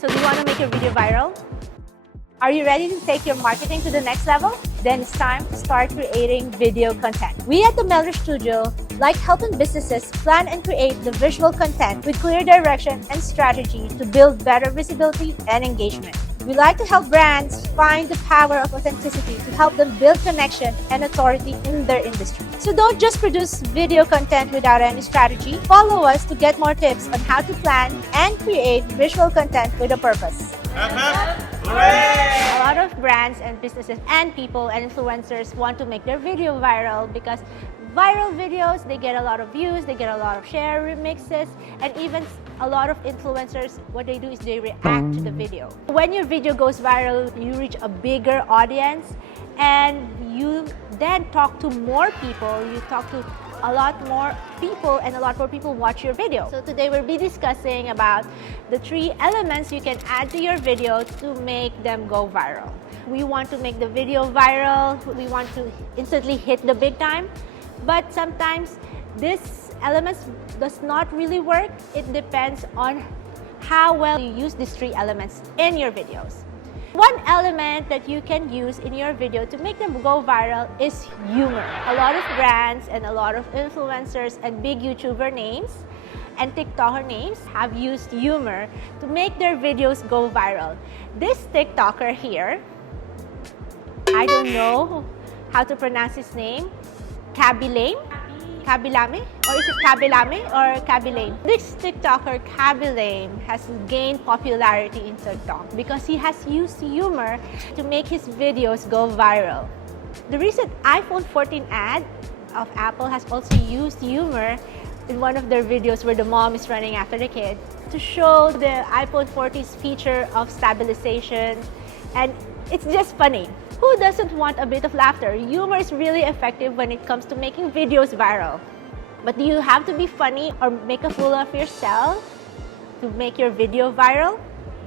So do you want to make your video viral? Are you ready to take your marketing to the next level? Then it's time to start creating video content. We at the Melrose Studio like helping businesses plan and create the visual content with clear direction and strategy to build better visibility and engagement. We like to help brands find the power of authenticity to help them build connection and authority in their industry. So don't just produce video content without any strategy. Follow us to get more tips on how to plan and create visual content with a purpose. A lot of brands and businesses and people and influencers want to make their video viral because viral videos, they get a lot of views, they get a lot of share, remixes, and even a lot of influencers, what they do is they react to the video. When your video goes viral, you reach a bigger audience and you then talk to more people, you talk to a lot more people and a lot more people watch your video. So today we'll be discussing about the 3 elements you can add to your video to make them go viral. We want to make the video viral, we want to instantly hit the big time, but sometimes this elements does not really work. It depends on how well you use these 3 elements in your videos. One element that you can use in your video to make them go viral is humor. A lot of brands and a lot of influencers and big YouTuber names and TikToker names have used humor to make their videos go viral. This TikToker here, I don't know how to pronounce his name, Kabilame? Or is it Kabilame or Kabilame? This TikToker Kabilame has gained popularity in TikTok because he has used humor to make his videos go viral. The recent iPhone 14 ad of Apple has also used humor in one of their videos where the mom is running after the kid to show the iPhone 14's feature of stabilization, and it's just funny. Who doesn't want a bit of laughter? Humor is really effective when it comes to making videos viral. But do you have to be funny or make a fool of yourself to make your video viral?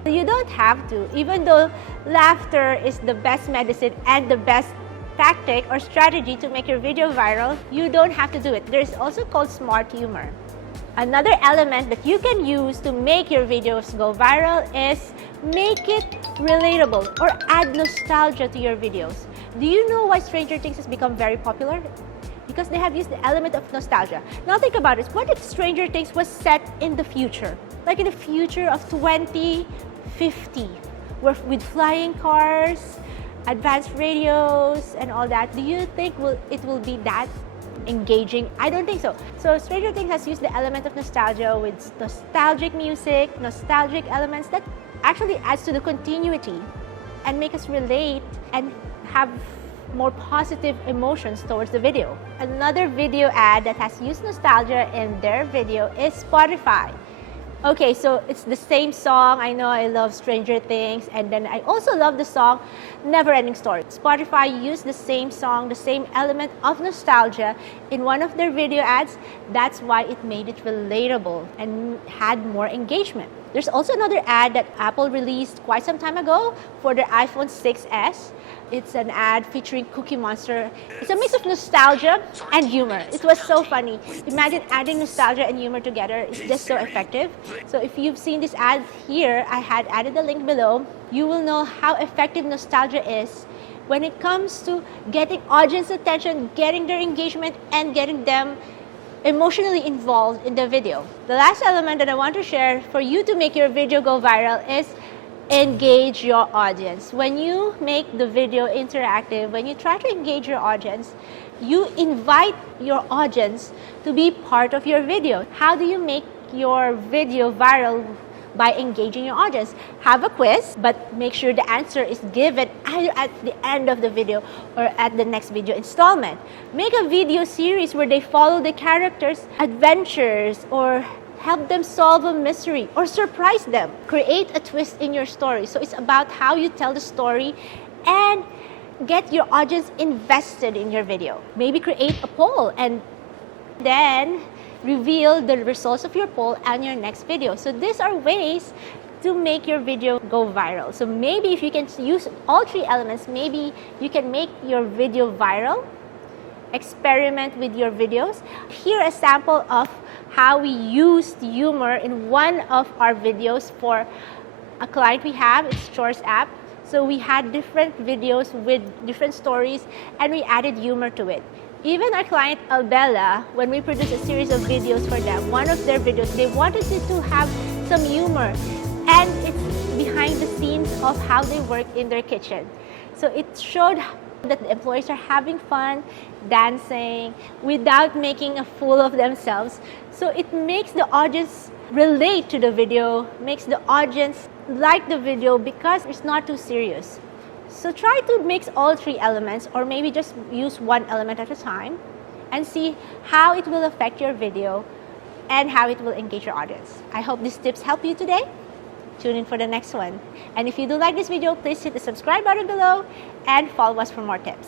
You don't have to. Even though laughter is the best medicine and the best tactic or strategy to make your video viral, you don't have to do it. There's also called smart humor. Another element that you can use to make your videos go viral is make it relatable or add nostalgia to your videos. Do you know why Stranger Things has become very popular? Because they have used the element of nostalgia. Now think about it. What if Stranger Things was set in the future? Like in the future of 2050, with flying cars, advanced radios, and all that. Do you think it will be that engaging? I don't think so. So Stranger Things has used the element of nostalgia with nostalgic music, nostalgic elements that actually adds to the continuity and make us relate and have more positive emotions towards the video. Another video ad that has used nostalgia in their video is Spotify. Okay, so it's the same song. I know I love Stranger Things, and then I also love the song Never Ending Story. Spotify used the same song, the same element of nostalgia in one of their video ads. That's why it made it relatable and had more engagement. There's also another ad that Apple released quite some time ago for their iPhone 6s. It's an ad featuring Cookie Monster. It's a mix of nostalgia and humor. It was so funny. Imagine adding nostalgia and humor together. It's just so effective. So if you've seen this ad here, I had added the link below. You will know how effective nostalgia is when it comes to getting audience attention, getting their engagement, and getting them emotionally involved in the video. The last element that I want to share for you to make your video go viral is engage your audience. When you make the video interactive, when you try to engage your audience, you invite your audience to be part of your video. How do you make your video viral? By engaging your audience. Have a quiz, but make sure the answer is given either at the end of the video or at the next video installment. Make a video series where they follow the characters' adventures or help them solve a mystery or surprise them. Create a twist in your story. So it's about how you tell the story and get your audience invested in your video. Maybe create a poll and then reveal the results of your poll on your next video. So these are ways to make your video go viral. So maybe if you can use all 3 elements, maybe you can make your video viral. Experiment with your videos. Here a sample of how we used humor in one of our videos for a client we have, it's Chores app. So we had different videos with different stories and we added humor to it. Even our client Albella, when we produced a series of videos for them, one of their videos, they wanted it to have some humor. And it's behind the scenes of how they work in their kitchen. So it showed that the employees are having fun, dancing, without making a fool of themselves. So it makes the audience relate to the video, makes the audience like the video because it's not too serious. So try to mix all three elements, or maybe just use one element at a time and see how it will affect your video and how it will engage your audience. I hope these tips help you today. Tune in for the next one. And if you do like this video, please hit the subscribe button below and follow us for more tips.